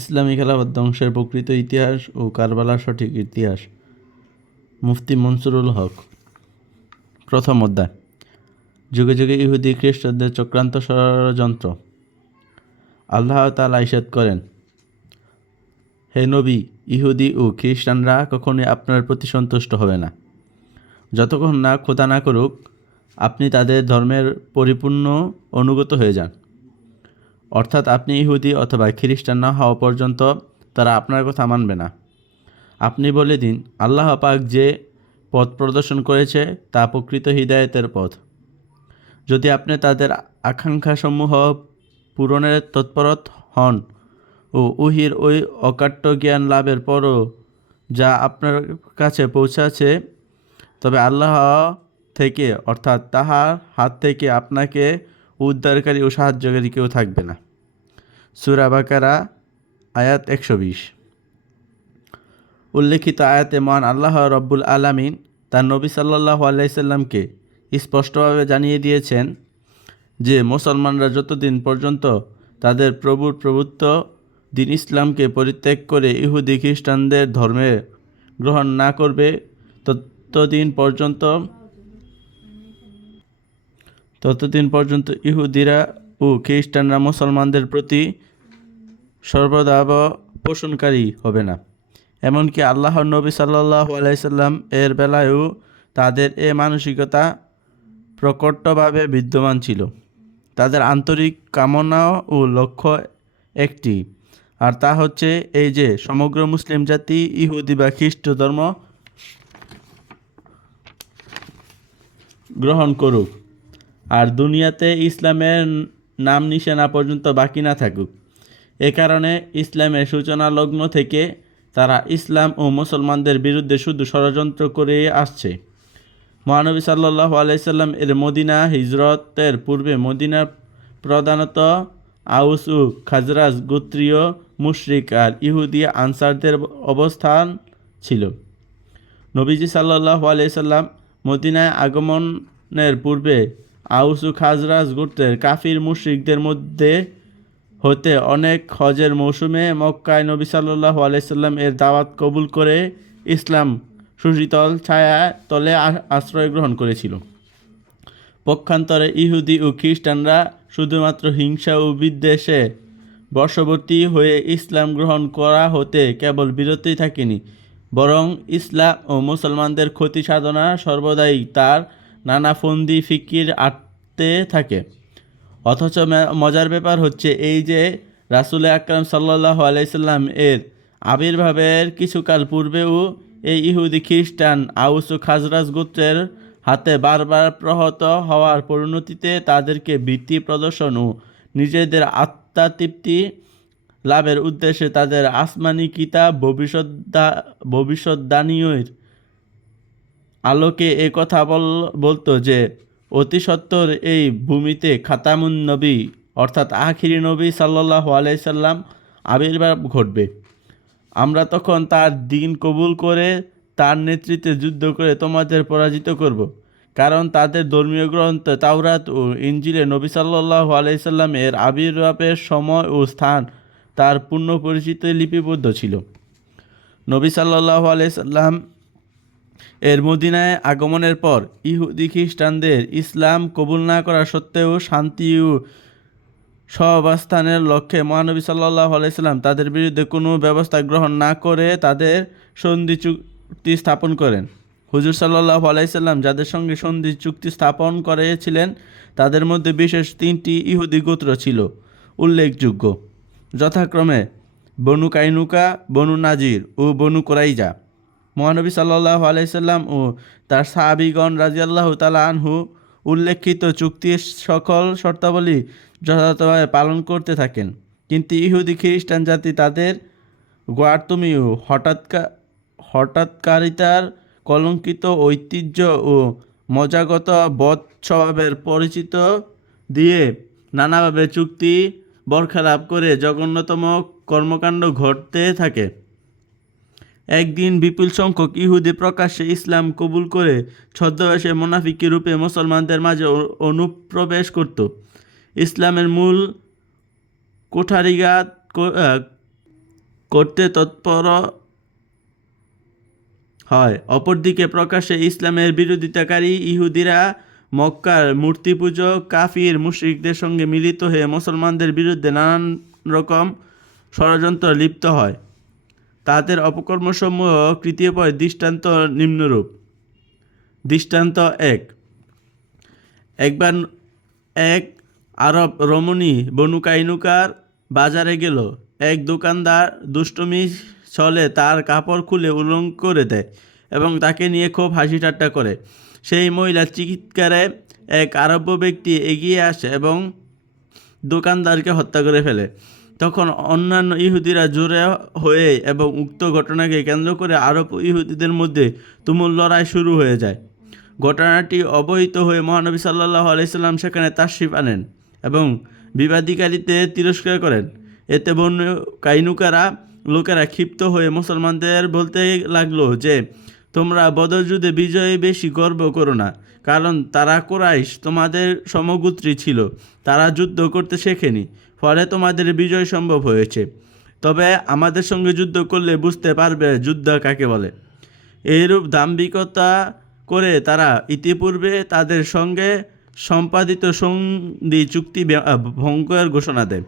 ইসলামী খেলাফত ধ্বংসের প্রকৃত ইতিহাস ও কারবালার সঠিক ইতিহাস। মুফতি মনসুরুল হক। প্রথম অধ্যায়। যুগে যুগে ইহুদি খ্রিস্টানদের চক্রান্ত ষড়যন্ত্র। আল্লাহ তাআলা ইরশাদ করেন, হে নবী, ইহুদি ও খ্রিস্টানরা কখনোই আপনার প্রতি সন্তুষ্ট হবে না, যতক্ষণ না খোদা না করুক আপনি তাদের ধর্মের পরিপূর্ণ অনুগত হয়ে যান। অর্থাৎ আপনি ইহুদি অথবা খ্রিস্টান না হওয়া পর্যন্ত তারা আপনার কথা মানবে না। আপনি বলে দিন, আল্লাহ পাক যে পথ প্রদর্শন করেছে তা প্রকৃত হিদায়াতের পথ। যদি আপনি তাদের আকাঙ্ক্ষাসমূহ পূরণের তৎপর হন ও ওহীর ওই অকাট্য জ্ঞান লাভের পরও যা আপনার কাছে পৌঁছাছে, তবে আল্লাহ থেকে অর্থাৎ তাহার হাত থেকে আপনাকে উদ্ধারকারী ও সাহায্যকারী কেউ থাকবে না। সূরা বাকারা আয়াত 120। উল্লেখিত আয়াতে মহান আল্লাহ রব্বুল আলামিন তার নবী সাল্লাল্লাহু আলাইহি সাল্লামকে স্পষ্টভাবে জানিয়ে দিয়েছেন যে মুসলমানরা যতদিন পর্যন্ত তাদের প্রভুর প্রভুত্ব দিন ইসলামকে পরিত্যাগ করে ইহুদি খ্রিস্টানদের ধর্মে গ্রহণ না করবে, ততদিন পর্যন্ত ইহুদিরা ও খ্রিস্টানরা মুসলমানদের প্রতি সর্বদা পোষণকারী হবে না। এমনকি আল্লাহর নবী সাল্লাল্লাহু আলাইহি সাল্লাম এর বেলায়ও তাদের এ মানসিকতা প্রকটভাবে বিদ্যমান ছিল। তাদের আন্তরিক কামনা ও লক্ষ্য একটি, আর তা হচ্ছে এই যে সমগ্র মুসলিম জাতি ইহুদি বা খ্রিস্ট ধর্ম গ্রহণ করুক আর দুনিয়াতে ইসলামের নাম নিশানা পর্যন্ত বাকি না থাকুক। এ কারণে ইসলামের সূচনা লগ্ন থেকে তারা ইসলাম ও মুসলমানদের বিরুদ্ধে শুধু ষড়যন্ত্র করে আসছে। মহানবী সাল্লাল্লাহু আলাইহি সাল্লাম এর মদিনা হিজরতের পূর্বে মদিনার প্রধানত আউস ও খাজরাজ গোত্রীয় মুশরিক আর ইহুদি আনসারদের অবস্থান ছিল। নবীজি সাল্লাল্লাহু আলাইহি সাল্লাম মদিনায় আগমনের পূর্বে আউস ও খাজরাজ গোত্রের কাফির মুশরিকদের মধ্যে হতে অনেক হজের মৌসুমে মক্কায় নবী সাল্লাল্লাহু আলাইহি সাল্লাম এর দাওয়াত কবুল করে ইসলাম সুশীতল ছায়া তলে আশ্রয় গ্রহণ করেছিল। পক্ষান্তরে ইহুদি ও খ্রিস্টানরা শুধুমাত্র হিংসা ও বিদ্বেষে বশবর্তী হয়ে ইসলাম গ্রহণ করা হতে কেবল বিরতই থাকেনি, বরং ইসলাম ও মুসলমানদের ক্ষতি সাধনা সর্বদাই তার নানা ফন্দি ফিকির আটতে থাকে। অথচ মজার ব্যাপার হচ্ছে এই যে রাসূল আকরাম সাল্লাল্লাহু আলাইহি সাল্লাম এর আবির্ভাবের কিছুকাল পূর্বেও এই ইহুদি খ্রিস্টান আউস ও খাজরাজ গোত্রের হাতে বারবার প্রহত হওয়ার পরিণতিতে তাদেরকে ভীতি প্রদর্শন ও নিজেদের আত্মতৃপ্তি লাভের উদ্দেশ্যে তাদের আসমানি কিতাব ভবিষ্যদ্বাণীর আলোকে এ কথা বলতো যে অতি সত্বর এই ভূমিতে খাতামুন নবী অর্থাৎ আখিরি নবী সাল্লাল্লাহু আলাইহি সাল্লাম আবির্ভাব ঘটবে। আমরা তখন তার দ্বীন কবুল করে তার নেতৃত্বে যুদ্ধ করে তোমাদের পরাজিত করব। কারণ তাদের ধর্মীয় গ্রন্থ তাওরাত ও ইনজিলে নবী সাল্লাল্লাহু আলাইহি সাল্লাম এর আবির্ভাবের সময় ও স্থান তার পূর্ণ পরিচিত লিপিবদ্ধ ছিল। নবী সাল্লাল্লাহু আলাইহি সাল্লাম এর মদিনায় আগমনের পর ইহুদি খ্রিস্টানদের ইসলাম কবুল না করা সত্ত্বেও শান্তি ও সহাবস্থানের লক্ষ্যে মহানবী সাল্লাল্লাহু আলাইহি সাল্লাম তাদের বিরুদ্ধে কোনো ব্যবস্থা গ্রহণ না করে তাদের সন্ধি চুক্তি স্থাপন করেন। হুজুর সাল্লাল্লাহু আলাইহি সাল্লাম যাদের সঙ্গে সন্ধি চুক্তি স্থাপন করেছিলেন তাদের মধ্যে বিশেষ 3টি ইহুদি গোত্র ছিল উল্লেখযোগ্য, যথাক্রমে বনু কাইনুকা, বনু নাজির ও বনু কুরাইজা। মহানবী সাল্লাল্লাহু আলাইহি সাল্লাম ও তার সাহাবীগণ রাদিয়াল্লাহু তাআলা আনহু উল্লেখিত চুক্তির সকল শর্তাবলী যথাযথভাবে পালন করতে থাকেন, কিন্তু ইহুদি খ্রিস্টান জাতি তাদের গোয়ার্তুমি ও হঠাৎকারিতার কলঙ্কিত ঐতিহ্য ও মজাগত বদ স্বভাবের পরিচিত দিয়ে নানাভাবে চুক্তি বরখেলাপ করে জঘন্যতম কর্মকাণ্ড ঘটতে থাকে। একদিন বিপুল সংখ্যক ইহুদি প্রকাশ্যে ইসলাম কবুল করে ছদ্মবেশে মুনাফিকি রূপে মুসলমানদের মাঝে অনুপ্রবেশ করত। ইসলামের মূল করতে তৎপর হয়। অপরদিকে প্রকাশ্যে ইসলামের বিরোধিতাকারী ইহুদিরা মক্কার মূর্তি পূজক কাফির মুশরিকদের সঙ্গে মিলিত হয়ে মুসলমানদের বিরুদ্ধে নানান রকম ষড়যন্ত্র লিপ্ত হয়। তাদের অপকর্মসমূহ কৃতিপয় দৃষ্টান্ত নিম্নরূপ। দৃষ্টান্ত ১। একবার এক আরব রমণী বনু কাইনুকার বাজারে গেল। এক দোকানদার দুষ্টুমি ছলে তার কাপড় খুলে উলঙ্গ করে দেয় এবং তাকে নিয়ে খুব হাসি ঠাট্টা করে। সেই মহিলার চিৎকারে এক আরব ব্যক্তি এগিয়ে আসে এবং দোকানদারকে হত্যা করে ফেলে। তখন অন্যান্য ইহুদিরা জোরে হয়ে এবং উক্ত ঘটনাকে কেন্দ্র করে আরব ইহুদিদের মধ্যে তুমুল লড়াই শুরু হয়ে যায়। ঘটনাটি অবহিত হয়ে মহানবী সাল্লাল্লাহু আলাইহি সাল্লাম সেখানে তাশরিফ আনেন এবং বিবাদীকারীতে তিরস্কার করেন। এতে বনু কাইনুকারা লোকেরা ক্ষিপ্ত হয়ে মুসলমানদের বলতে লাগলো যে, তোমরা বদর যুদ্ধে বিজয়ে বেশি গর্ব করো না, কারণ তারা কুরাইশ তোমাদের সমগোত্রী ছিল। তারা যুদ্ধ করতে শেখেনি, ফলে তোমাদের বিজয় সম্ভব হয়েছে। তবে আমাদের সঙ্গে যুদ্ধ করলে বুঝতে পারবে যুদ্ধ কাকে বলে। এইরূপ দাম্ভিকতা করে তারা ইতিপূর্বে তাদের সঙ্গে সম্পাদিত সন্ধি চুক্তি ভঙ্গের ঘোষণা দেয়।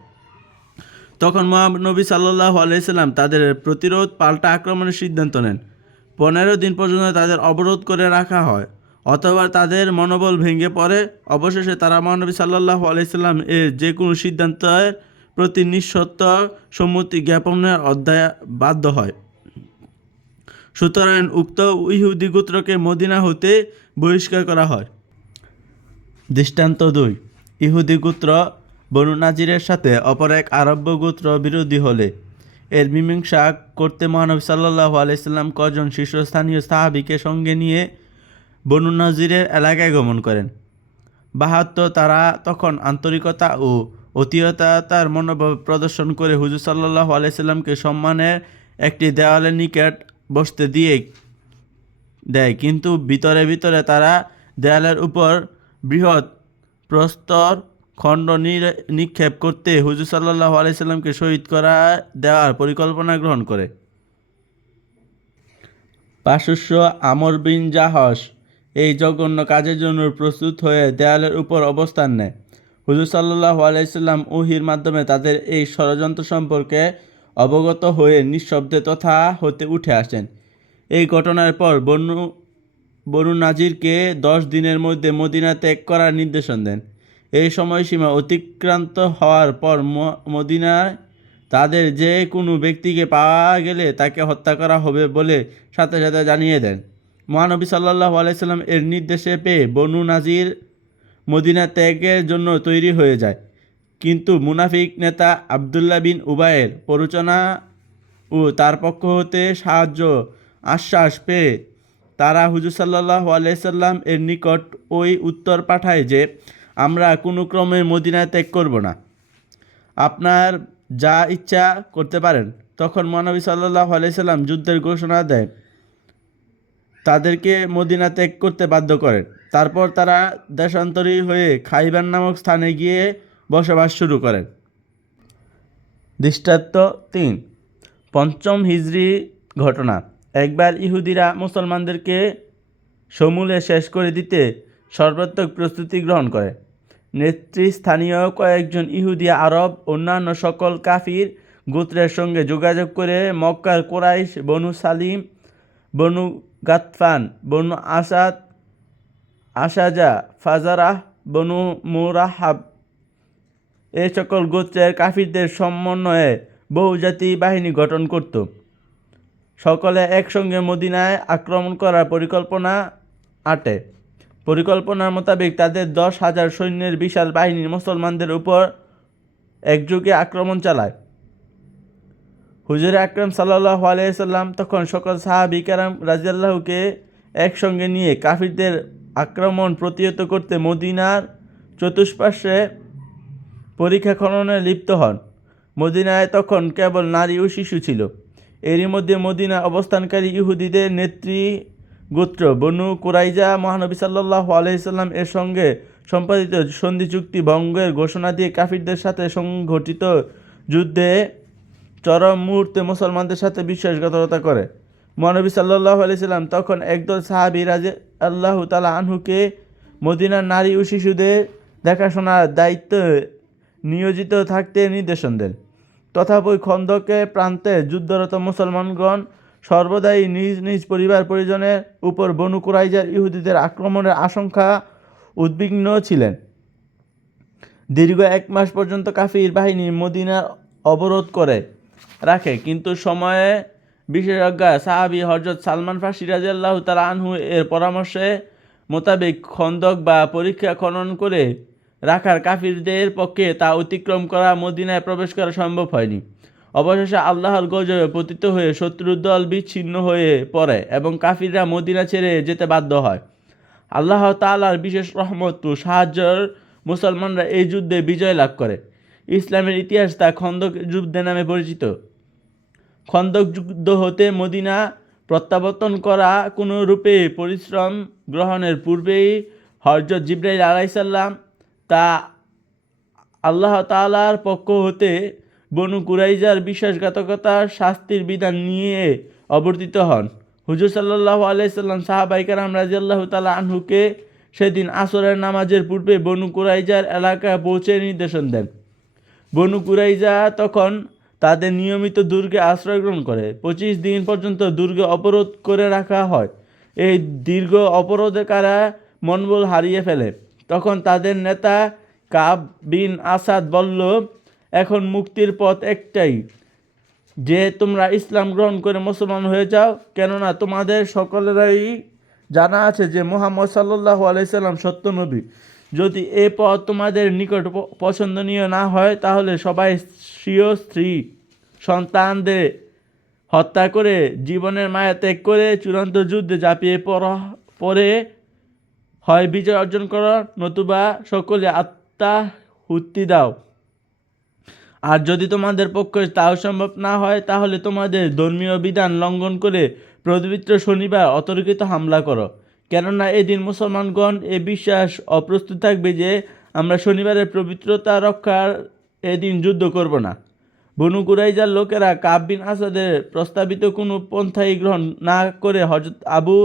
তখন মহানবী সাল্লাল্লাহু আলাইহি সাল্লাম তাদের প্রতিরোধ পাল্টা আক্রমণের সিদ্ধান্ত নেন। 15 দিন পর্যন্ত তাদের অবরোধ করে রাখা হয়, অথবা তাদের মনোবল ভেঙে পড়ে। অবশেষে তারা মহানবী সাল্লাল্লাহু আলাইহি সাল্লাম এর যে কোনো সিদ্ধান্তের প্রতি নিঃশর্ত সম্মতি জ্ঞাপনের বাধ্য হয়। সুতরাং উক্ত ইহুদি গোত্রকে মদিনা হতে বহিষ্কার করা হয়। দৃষ্টান্ত 2। ইহুদি গোত্র বনু নাজিরের সাথে অপর এক আরব্য গোত্র বিরোধী হলে এর মীমাংসা করতে মহানবী সাল্লাল্লাহু আলাইহি সাল্লাম কজন শীর্ষস্থানীয় সাহাবীকে সঙ্গে নিয়ে বনু নাজিরের এলাকায় গমন করেন। তারা তখন আন্তরিকতা ও অতিয়তার মনোভাব প্রদর্শন করে হুজুর সাল্লাল্লাহু আলাইহি সাল্লামকে সম্মানের একটি দেওয়ালের নিকট বসতে দেয়, কিন্তু ভিতরে ভিতরে তারা দেয়ালের উপর বৃহৎ প্রস্তর খণ্ড নিক্ষেপ করতে হুজুর সাল্লাল্লাহু আলাইহি সাল্লামকে শহীদ করা দেওয়ার পরিকল্পনা গ্রহণ করে। পার্শ্বস্য আমর বিন জাহশ এই জঘন্য কাজের জন্য প্রস্তুত হয়ে দেয়ালের উপর অবস্থান নেয়। হুজুর সাল্লাল্লাহু আলাইহি সাল্লাম ওহীর মাধ্যমে তাদের এই ষড়যন্ত্র সম্পর্কে অবগত হয়ে নিঃশব্দে তথা হতে উঠে আসেন। এই ঘটনার পর বনু নাজিরকে 10 দিনের মধ্যে মদিনা ত্যাগ করার নির্দেশন দেন। এই সময়সীমা অতিক্রান্ত হওয়ার পর মদিনায় তাদের যে কোনো ব্যক্তিকে পাওয়া গেলে তাকে হত্যা করা হবে বলে সাথে সাথে জানিয়ে দেন। মহানবী সাল্লাল্লাহু আলাইহি সাল্লাম এর নির্দেশে পেয়ে বনু নাজির মদিনা ত্যাগের জন্য তৈরি হয়ে যায়, কিন্তু মুনাফিক নেতা আবদুল্লাহ বিন উবাইয়ের প্ররোচনা ও তার পক্ষ হতে সাহায্য আশ্বাস পেয়ে তারা হুজুর সাল্লাল্লাহু আলাইহি সাল্লাম এর নিকট ওই উত্তর পাঠায় যে, আমরা কোনো ক্রমে মদিনা ত্যাগ করব না, আপনার যা ইচ্ছা করতে পারেন। তখন মহানবী সাল্লাল্লাহু আলাইহি সাল্লাম যুদ্ধের ঘোষণা দেয়, তাদেরকে মদিনা ত্যাগ করতে বাধ্য করেন। তারপর তারা দেশান্তরী হয়ে খাইবার নামক স্থানে গিয়ে বসবাস শুরু করেন। দৃষ্টান্ত 3। পঞ্চম হিজরি ঘটনা। একবার ইহুদিরা মুসলমানদেরকে সমূলে শেষ করে দিতে সর্বাত্মক প্রস্তুতি গ্রহণ করে। নেতৃস্থানীয় কয়েকজন ইহুদি আরব অন্যান্য সকল কাফির গোত্রের সঙ্গে যোগাযোগ করে মক্কার কুরাইশ, বনু সালিম, বনু গাতফান, বনু আসাদ, আসাজা, ফাজারাহ, বনু মুরাহাব এই সকল গোত্রের কাফিরদের সমন্বয়ে বহুজাতি বাহিনী গঠন করত। সকলে একসঙ্গে মদিনায় আক্রমণ করার পরিকল্পনা আটে। পরিকল্পনার মোতাবেক তাদের 10,000 সৈন্যের বিশাল বাহিনী মুসলমানদের উপর একযোগে আক্রমণ চালায়। হুজুর আকরাম সাল্লাল্লাহু আলাইহি সাল্লাম তখন সকল সাহাবী কেরাম রাদিয়াল্লাহুকে একসঙ্গে নিয়ে কাফিরদের আক্রমণ প্রতিহত করতে মদিনার চতুষ্পার্শ্বে পরীক্ষা খননে লিপ্ত হন। মদিনায় তখন কেবল নারী ও শিশু ছিল। এরই মধ্যে মদিনা অবস্থানকারী ইহুদিদের নেত্রী গোত্র বনু কুরাইজা মহানবী সাল্লাল্লাহু আলাইহি সাল্লাম এর সঙ্গে সম্পাদিত সন্ধি চুক্তি ভঙ্গের ঘোষণা দিয়ে কাফিরদের সাথে সংঘটিত যুদ্ধে চরম মুহূর্তে মুসলমানদের সাথে বিশ্বাসঘাতকতা করে। মহানবী সাল্লাল্লাহু আলাইহি সাল্লাম তখন একদল সাহাবী রাদিয়াল্লাহু তাআলা আনহুকে মদিনার নারী ও শিশুদের দেখাশোনার দায়িত্বে নিয়োজিত থাকতে নির্দেশন দেন। তথাপি খন্দকের প্রান্তে যুদ্ধরত মুসলমানগণ সর্বদাই নিজ নিজ পরিবার পরিজনের উপর বনু কুরাইজার ইহুদিদের আক্রমণের আশঙ্কা উদ্বিগ্ন ছিলেন। দীর্ঘ 1 মাস পর্যন্ত কাফির বাহিনী মদিনার অবরোধ করে রাখে, কিন্তু সময়ে বিশেষজ্ঞ সাহাবী হযরত সালমান ফার্সী রাদিয়াল্লাহু তাআলা আনহু এর পরামর্শে মোতাবেক খন্দক বা পরীক্ষা খনন করে রাখার কাফিরদের পক্ষে তা অতিক্রম করা, মদিনায় প্রবেশ করা সম্ভব হয়নি। অবশেষে আল্লাহর গজবে পতিত হয়ে শত্রুর দল বিচ্ছিন্ন হয়ে পড়ে এবং কাফিররা মদিনা ছেড়ে যেতে বাধ্য হয়। আল্লাহ তাআলার বিশেষ রহমত ও সাহায্যের মুসলমানরা এই যুদ্ধে বিজয় লাভ করে। ইসলামের ইতিহাস তা খন্দক যুদ্ধ নামে পরিচিত। খন্দক যুদ্ধ হতে মদিনা প্রত্যাবর্তন করা কোনো রূপে পরিশ্রম গ্রহণের পূর্বেই হযরত জিবরাইল আলাইহিস সালাম তা আল্লাহ তাআলার পক্ষ হতে বনু কুরাইজার বিশ্বাসঘাতকতার শাস্তির বিধান নিয়ে অবতীর্ণ হন। হুজুর সাল্লাল্লাহু আলাইহি সাল্লাম সাহাবায়ে কেরাম রাদিয়াল্লাহু তাআলা আনহুকে সেদিন আসরের নামাজের পূর্বে বনু কুরাইজার এলাকায় পৌঁছে নির্দেশন দেন। বনু কুরাইজা তখন তাদের নিয়মিত দুর্গে আশ্রয় গ্রহণ করে। 25 দিন পর্যন্ত দুর্গে অবরোধ করে রাখা হয়। এই দীর্ঘ অবরোধে কারা মনোবল হারিয়ে ফেলে। তখন তাদের নেতা কাব বিন আসাদ বলল, এখন মুক্তির পথ একটাই, যে তোমরা ইসলাম গ্রহণ করে মুসলমান হয়ে যাও, কেননা তোমাদের সকলেরই জানা আছে যে মুহাম্মদ সাল্লাল্লাহু আলাইহি সাল্লাম সত্য নবী। যদি এ পথ তোমাদের নিকট পছন্দনীয় না হয়, তাহলে সবাই স্বীয় স্ত্রী সন্তানদের হত্যা করে জীবনের মায়া ত্যাগ করে চূড়ান্ত যুদ্ধে ঝাঁপিয়ে পড়ে হয় বিজয় অর্জন করো, নতুবা সকলে আত্মাহুতি দাও। আর যদি তোমাদের পক্ষে তাও সম্ভব না হয়, তাহলে তোমাদের ধর্মীয় বিধান লঙ্ঘন করে পবিত্র শনিবার অতর্কিত হামলা করো, কেননা এদিন মুসলমানগণ এ বিশ্বাস অপ্রস্তুত থাকবে যে আমরা শনিবারের পবিত্রতা রক্ষার এদিন যুদ্ধ করব না। বনু কুরাইজার লোকেরা কাব বিন আসাদের প্রস্তাবিত কোনো পন্থাই গ্রহণ না করে হযরত আবু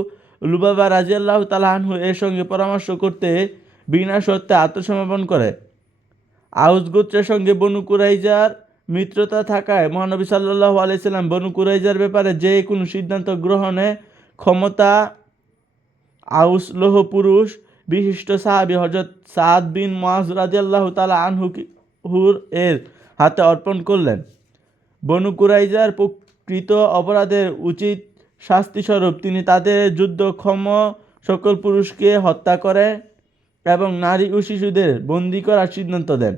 লুবাবা রাদিয়াল্লাহু তাআলা আনহু এর সঙ্গে পরামর্শ করতে বিনা শর্তে আত্মসমর্পণ করে। আউস গোত্রের সঙ্গে বনু কুরাইজার মিত্রতা থাকায় মহানবী সাল্লাল্লাহু আলাইহি সাল্লাম বনু কুরাইজার ব্যাপারে যে কোনো সিদ্ধান্ত গ্রহণে ক্ষমতা আউস লৌহ পুরুষ বিশিষ্ট সাহাবী হযরত সাদ বিন মুআজ রাদিয়াল্লাহু তাআলা আনহুর এর হাতে অর্পণ করলেন। বনু কুরাইজার প্রকৃত অপরাধের উচিত শাস্তিস্বরূপ তিনি তাদের যুদ্ধক্ষম সকল পুরুষকে হত্যা করে এবং নারী ও শিশুদের বন্দী করার সিদ্ধান্ত দেন।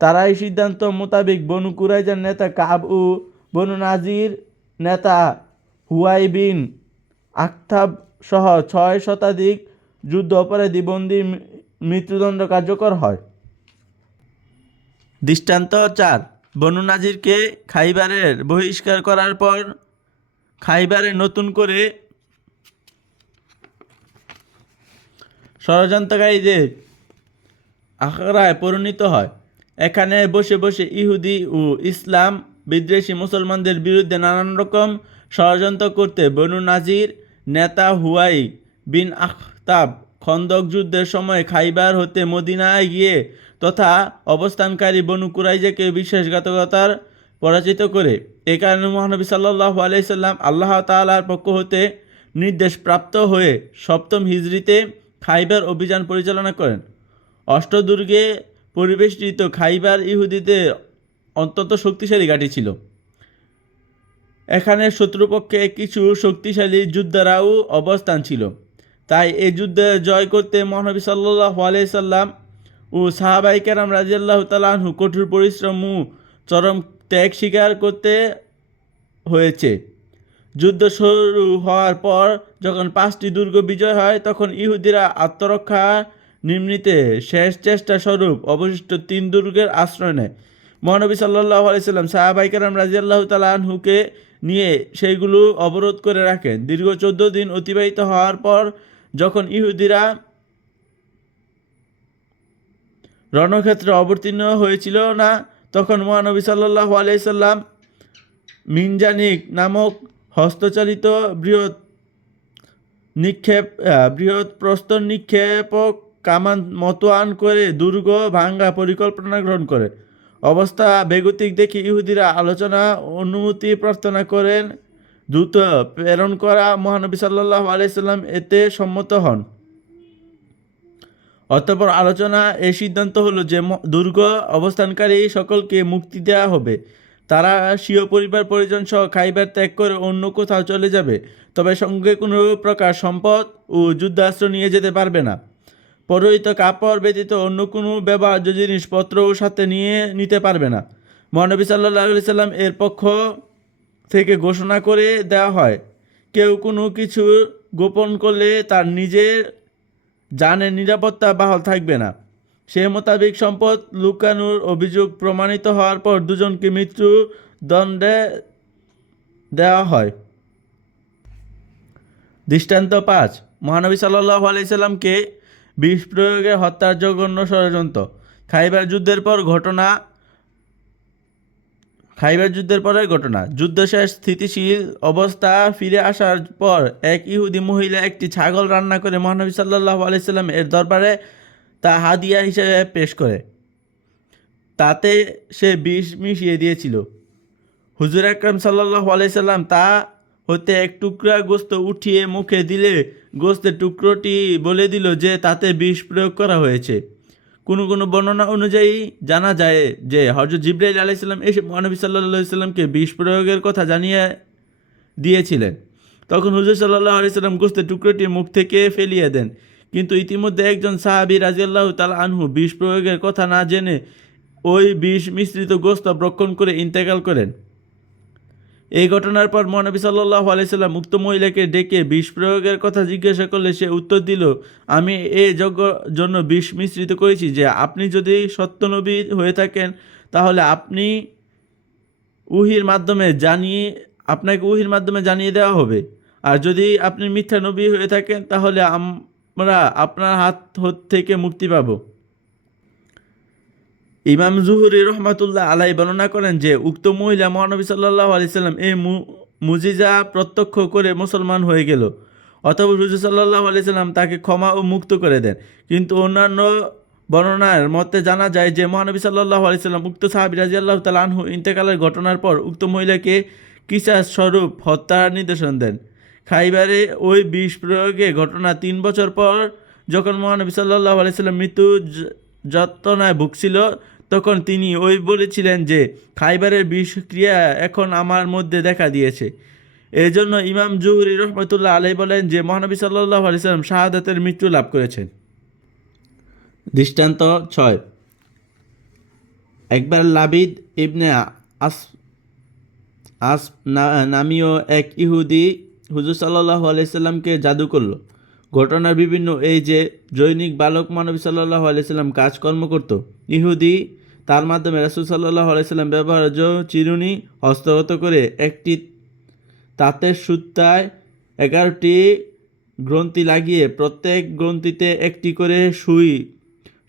তারা এই সিদ্ধান্ত মোতাবেক বনু কুরাইজার নেতা কাব ও বনু নাজির নেতা হুয়াই বিন আখতাব সহ 6 শতাধিক যুদ্ধ অপরাধী বন্দীর মৃত্যুদণ্ড কার্যকর হয়। দৃষ্টান্ত 4, বনু নাজিরকে খাইবারের বহিষ্কার করার পর খাইবারে নতুন করে ষড়যন্ত্রকারীদের আখড়ায় পরিণত হয়। এখানে বসে বসে ইহুদি ও ইসলাম বিদ্বেষী মুসলমানদের বিরুদ্ধে নানান রকম ষড়যন্ত্র করতে বনু নাজির নেতা হুয়াই বিন আখতাব খন্দক যুদ্ধের সময় খাইবার হতে মদিনায় গিয়ে তথা অবস্থানকারী বনু কুরাইজাকে বিশ্বাসঘাতকতার পরাজিত করে। এ কারণে মহানবী সাল্লাল্লাহু আলাইহি সাল্লাম আল্লাহ তাআলার পক্ষ হতে নির্দেশ প্রাপ্ত হয়ে 7ম হিজরিতে খাইবার অভিযান পরিচালনা করেন। অষ্টদুর্গে পরিবেষ্টিত খাইবার ইহুদিদের অত্যন্ত শক্তিশালী ঘাঁটি ছিল। এখানে শত্রুপক্ষে কিছু শক্তিশালী যোদ্ধারাও অবস্থান ছিল। তাই এই যুদ্ধে জয় করতে মহানবী সাল্লাল্লাহু আলাইহি সাল্লাম ও সাহাবায়ে কেরাম রাদিয়াল্লাহু তাআলা আনহু কঠোর পরিশ্রম ও চরম ত্যাগ স্বীকার করতে হয়েছে। যুদ্ধ শুরু হওয়ার পর যখন 5টি দুর্গ বিজয় হয়, তখন ইহুদিরা আত্মরক্ষা নিমিত্তে শেষ চেষ্টা স্বরূপ অবশিষ্ট 3 দুর্গের আশ্রয় নেয়। মহানবী সাল্লাল্লাহু আলাইহি সাল্লাম সাহাবায়ে কেরাম রাদিয়াল্লাহু তাআলা আনহুকে নিয়ে সেইগুলো অবরোধ করে রাখেন। দীর্ঘ 14 দিন অতিবাহিত হওয়ার পর যখন ইহুদিরা রণক্ষেত্রে অবতীর্ণ হয়েছিল না, তখন মহানবী সাল্লাল্লাহু আলাইহি সাল্লাম মিনজানিক নামক হস্তচালিত বৃহৎ প্রস্তর নিক্ষেপক কামান মোতায়েন করে দুর্গ ভাঙ্গা পরিকল্পনা গ্রহণ করে। অবস্থা বেগতিক দেখে ইহুদিরা আলোচনা অনুমতি প্রার্থনা করেন। দ্রুত প্রেরণ করা মহানবী সাল্লাল্লাহু আলাইহি সাল্লাম এতে সম্মত হন। অতঃপর আলোচনা এই সিদ্ধান্ত হলো যে দুর্গ অবস্থানকারী সকলকে মুক্তি দেওয়া হবে। তারা স্বীয় পরিবার পরিজন সহ খাইবার ত্যাগ করে অন্য কোথাও চলে যাবে, তবে সঙ্গে কোনো প্রকার সম্পদ ও যুদ্ধাস্ত্র নিয়ে যেতে পারবে না। পরিহিত কাপড় ব্যতীত অন্য কোনো ব্যবহার্য জিনিসপত্রও সাথে নিতে পারবে না। মহানবী সাল্লাল্লাহু আলাইহি সাল্লাম এর পক্ষ থেকে ঘোষণা করে দেওয়া হয়, কেউ কোনো কিছু গোপন করলে তার নিজের জানের নিরাপত্তা বাহাল থাকবে না। সে মোতাবেক সম্পদ লুকানোর অভিযোগ প্রমাণিত হওয়ার পর দুজনকে মৃত্যুদণ্ডে দেওয়া হয়। দৃষ্টান্ত 5, মহানবী সাল্লাল্লাহু আলাইহি সাল্লামকে বিষ প্রয়োগে হত্যার জঘন্য ষড়যন্ত্র। খাইবার যুদ্ধের পরের ঘটনা। যুদ্ধ শেষ, স্থিতিশীল অবস্থা ফিরে আসার পর এক ইহুদি মহিলা একটি ছাগল রান্না করে মহানবী সাল্লাল্লাহু আলাইহি সাল্লাম এর দরবারে তা হাদিয়া হিসেবে পেশ করে। তাতে সে বিষ মিশিয়ে দিয়েছিল। হুজুর আকরাম সাল্লাল্লাহু আলাইহি সাল্লাম তা হতে এক টুকরা গোস্ত উঠিয়ে মুখে দিলে গোস্তের টুকরোটি বলে দিল যে তাতে বিষ প্রয়োগ করা হয়েছে। কোনো বর্ণনা অনুযায়ী জানা যায় যে হযরত জিবরাইল আলাইহিস সালাম এসে মহানবী সাল্লাল্লাহু আলাইহি সাল্লামকে বিষ প্রয়োগের কথা জানিয়ে দিয়েছিলেন। তখন হুজুর সাল্লাল্লাহু আলাইহি সাল্লাম গোস্তের টুকরোটি মুখ থেকে ফেলিয়ে দেন, কিন্তু ইতিমধ্যে একজন সাহাবী রাদিয়াল্লাহু তাআলা আনহু বিষ প্রয়োগের কথা না জেনে ওই বিষ মিশ্রিত গোস্ত ভক্ষণ করে ইন্তেকাল করেন। এই ঘটনার পর মহানবী সাল্লাল্লাহু আলাইহি সাল্লাম উক্ত মহিলাকে ডেকে বিষ প্রয়োগের কথা জিজ্ঞাসা করলে সে উত্তর দিল, আমি এই জন্য বিষ মিশ্রিত করেছি যে আপনি যদি সত্য নবী হয়ে থাকেন তাহলে আপনাকে ওহীর মাধ্যমে জানিয়ে দেওয়া হবে, আর যদি আপনি মিথ্যা নবী হয়ে থাকেন তাহলে আমরা আপনার হাত থেকে মুক্তি পাব। ইমাম জুহরি রহমাতুল্লাহ আলাইহি বর্ণনা করেন যে উক্ত মহিলা মহানবী সাল্লাল্লাহু আলাইহি সাল্লাম এই মুজিজা প্রত্যক্ষ করে মুসলমান হয়ে গেল। অতঃপর হুজুর সাল্লাল্লাহু আলাইহি সাল্লাম তাকে ক্ষমা ও মুক্ত করে দেন। কিন্তু অন্যান্য বর্ণনার মতে জানা যায় যে মহানবী সাল্লাল্লাহু আলাইহি সাল্লাম উক্ত সাহাবী রাদিয়াল্লাহু তাআলা আনহু ইন্তেকালের ঘটনার পর উক্ত মহিলাকে কিসাস স্বরূপ হত্যার নির্দেশন দেন। খাইবারে ওই বিষ প্রয়োগে ঘটনা 3 বছর পর যখন মহানবী সাল্লাল্লাহু আলাইহি সাল্লাম মৃত্যু যন্ত্রণায় ভুগছিল, তখন তিনি বলেছিলেন যে খাইবারের বিষক্রিয়া এখন আমার মধ্যে দেখা দিয়েছে। এই জন্য ইমাম জুহরি রহমতুল্লাহ আলাইহি বলেন যে মহানবী সাল্লাল্লাহু আলাইহি সাল্লাম শাহাদাতের মৃত্যু লাভ করেছেন। দৃষ্টান্ত 6, একবার লাবিদ ইবনে আস নামীয় এক ইহুদি হুজুর সাল্লাল্লাহু আলাইহি সাল্লামকে জাদু করল। ঘটনার বিভিন্ন এই যে জৈনিক বালক মহানবী সাল্লাল্লাহু আলাইহি সাল্লাম কাজকর্ম করত। ইহুদি তার মাধ্যমে রাসূল সাল্লাল্লাহু আলাইহি সাল্লাম ব্যবহার্য চিরুনি হস্তগত করে একটি তাঁতের সুতায় 11টি গ্রন্থি লাগিয়ে প্রত্যেক গ্রন্থিতে একটি করে সুই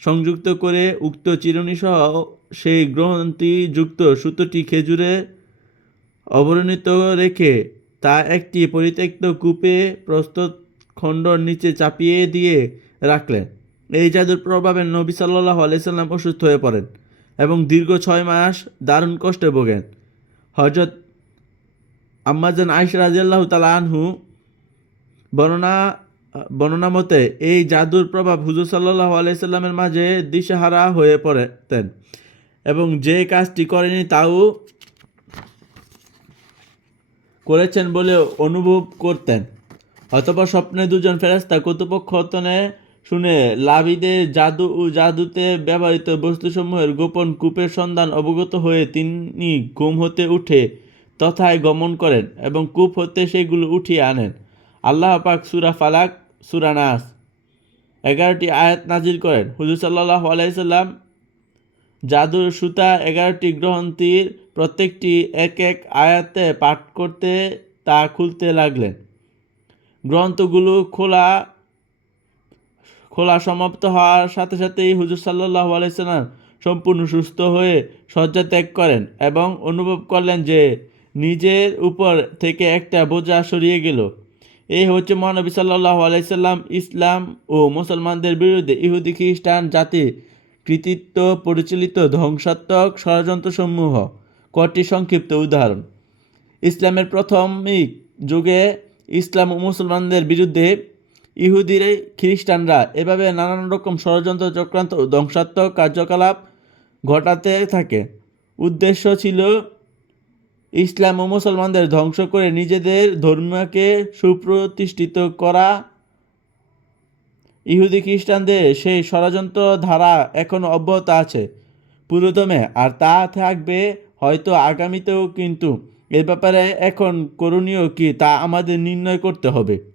সংযুক্ত করে উক্ত চিরুনি সহ সেই গ্রন্থিযুক্ত সুতোটি খেজুরে অবরণিত রেখে তা একটি পরিত্যক্ত কূপে প্রস্তুত খণ্ডর নিচে চাপিয়ে দিয়ে রাখলেন। এই জাদুর প্রভাবে নবী সাল্লাল্লাহু আলাইহি সাল্লাম অসুস্থ হয়ে পড়েন এবং দীর্ঘ 6 মাস দারুণ কষ্টে ভোগেন। হযরত আম্মাজান আয়েশা রাদিয়াল্লাহু তাআলা আনহু বর্ণনা মতে এই জাদুর প্রভাব হুজুর সাল্লাল্লাহু আলাইহি সাল্লামের মাঝে দিশেহারা হয়ে পড়তেন এবং যে কাজটি করেনি তাও করেছেন বলে অনুভব করতেন। অতঃপর স্বপ্নে দুজন ফেরেশতা কৌতুকখতনে শুনে লাবিদের জাদু ও জাদুতে ব্যবহৃত বস্তুসমূহের গোপন কূপের সন্ধান অবগত হয়ে তিনি ঘুম হতে উঠে তথায় গমন করেন এবং কূপ হতে সেগুলো উঠিয়ে আনেন। আল্লাহ পাক সূরা ফালাক, সূরা নাস 11টি আয়াত নাজিল করেন। হুজুর সাল্লাল্লাহু আলাইহি সাল্লাম জাদুর সুতা 11টি গ্রন্থির প্রত্যেকটি এক এক আয়াতে পাঠ করতে তা খুলতে লাগলেন। গ্রন্থগুলো খোলা সমাপ্ত হওয়ার সাথে সাথেই হুজুর সাল্লাল্লাহু আলাইহি সাল্লাম সম্পূর্ণ সুস্থ হয়ে শয্যা ত্যাগ করেন এবং অনুভব করলেন যে নিজের উপর থেকে একটা বোঝা সরিয়ে গেল। এই হচ্ছে মহানবী সাল্লাল্লাহু আলাইহি সাল্লাম ইসলাম ও মুসলমানদের বিরুদ্ধে ইহুদি খ্রিস্টান জাতির কৃতিত্ব পরিচালিত ধ্বংসাত্মক ষড়যন্ত্রসমূহ কটি সংক্ষিপ্ত উদাহরণ। ইসলামের প্রাথমিক যুগে ইসলাম ও মুসলমানদের বিরুদ্ধে ইহুদি খ্রিস্টানরা এভাবে নানান রকম ষড়যন্ত্র চক্রান্ত ও ধ্বংসাত্মক কার্যকলাপ ঘটাতে থাকে। উদ্দেশ্য ছিল ইসলাম ও মুসলমানদের ধ্বংস করে নিজেদের ধর্মকে সুপ্রতিষ্ঠিত করা। ইহুদি খ্রিস্টানদের সেই ষড়যন্ত্র ধারা এখনও অব্যাহত আছে পুরোদমে, আর তা থাকবে হয়তো আগামীতেও। কিন্তু এ ব্যাপারে এখন করণীয় কি তা আমাদের নির্ণয় করতে হবে।